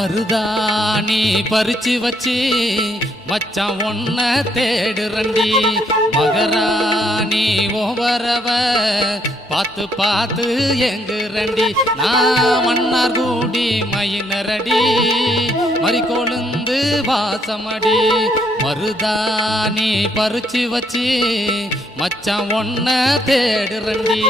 மருதாணி பறிச்சு வச்சு மச்சான் ஒன்ன தேடுறண்டி மகராணி ஓவரவ பார்த்து பார்த்து எங்குறண்டி நான் மன்னார் கூடி மயினரடி மறி கொழுந்து வாசமடி மருதாணி பறிச்சு வச்சு மச்சான் ஒன்ன தேடுறண்டி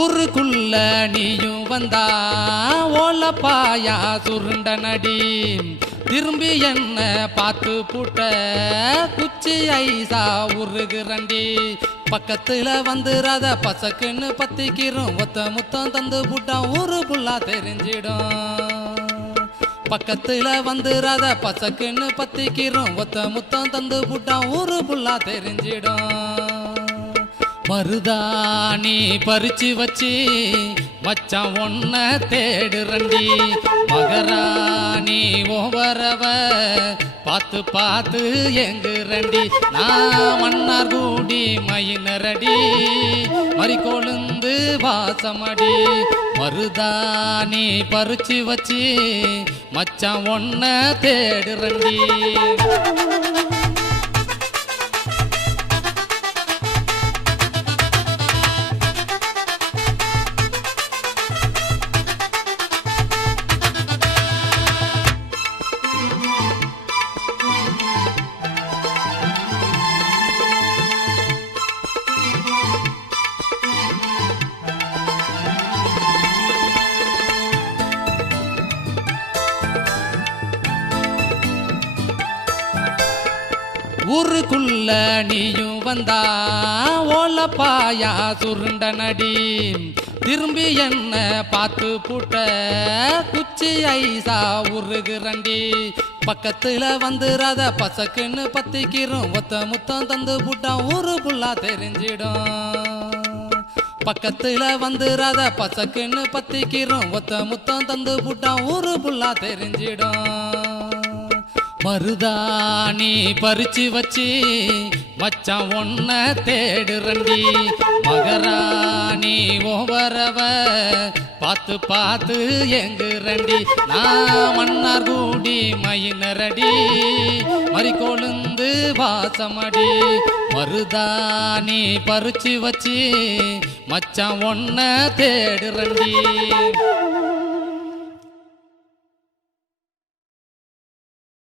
ஊருக்குள்ள நீயும் வந்தா ஓலப்பாயா சுருண்ட நடி திரும்பி என்ன பார்த்து புட்ட குச்சி ஐசா உருகுறண்டி பக்கத்துல வந்துராத பசக்குன்னு பத்திக்கிறோம் ஒத்த முத்தம் தந்து புட்டா ஊரு புல்லா தெரிஞ்சிடும் பக்கத்துல வந்துராத பசக்குன்னு பத்திக்கிறோம் ஒத்த முத்தம் தந்து புட்டா ஊரு புல்லா தெரிஞ்சிடும் மருதாணி பறிச்சு வச்சு மச்சான் ஒன்ன தேடுறண்டி மகராணி ஓவரவ பார்த்து பார்த்து எங்குறண்டி நான் மன்னார் கூடி மயினரடி மறி கொழுந்து வாசமடி மருதாணி பறிச்சு வச்சு மச்சான் ஒன்ன தேடுறண்டி ஊருக்குள்ள நீயும் வந்தா ஓலப்பாயா சுருண்ட நடி திரும்பி என்ன பார்த்து புட்ட குச்சி ஐசா உருகுறண்டி பக்கத்துல வந்துராத பசக்குன்னு பத்திக்கிறோம் ஒத்த முத்தம் தந்து புட்டா ஊரு புல்லா தெரிஞ்சிடும் பக்கத்துல வந்துராத பசக்குன்னு பத்திக்கிறோம் ஒத்த முத்தம் தந்து புட்டா ஊரு புல்லா தெரிஞ்சிடும் மருதாணி பறிச்சு வச்சு மச்சான் ஒன்ன தேடுறண்டி மகராணி ஓவரவ பார்த்து பார்த்து எங்குறண்டி நான் மன்னார் கூடி மயினரடி மறி கொழுந்து வாசமடி மருதாணி பறிச்சு வச்சு மச்சான் ஒன்ன தேடுறண்டி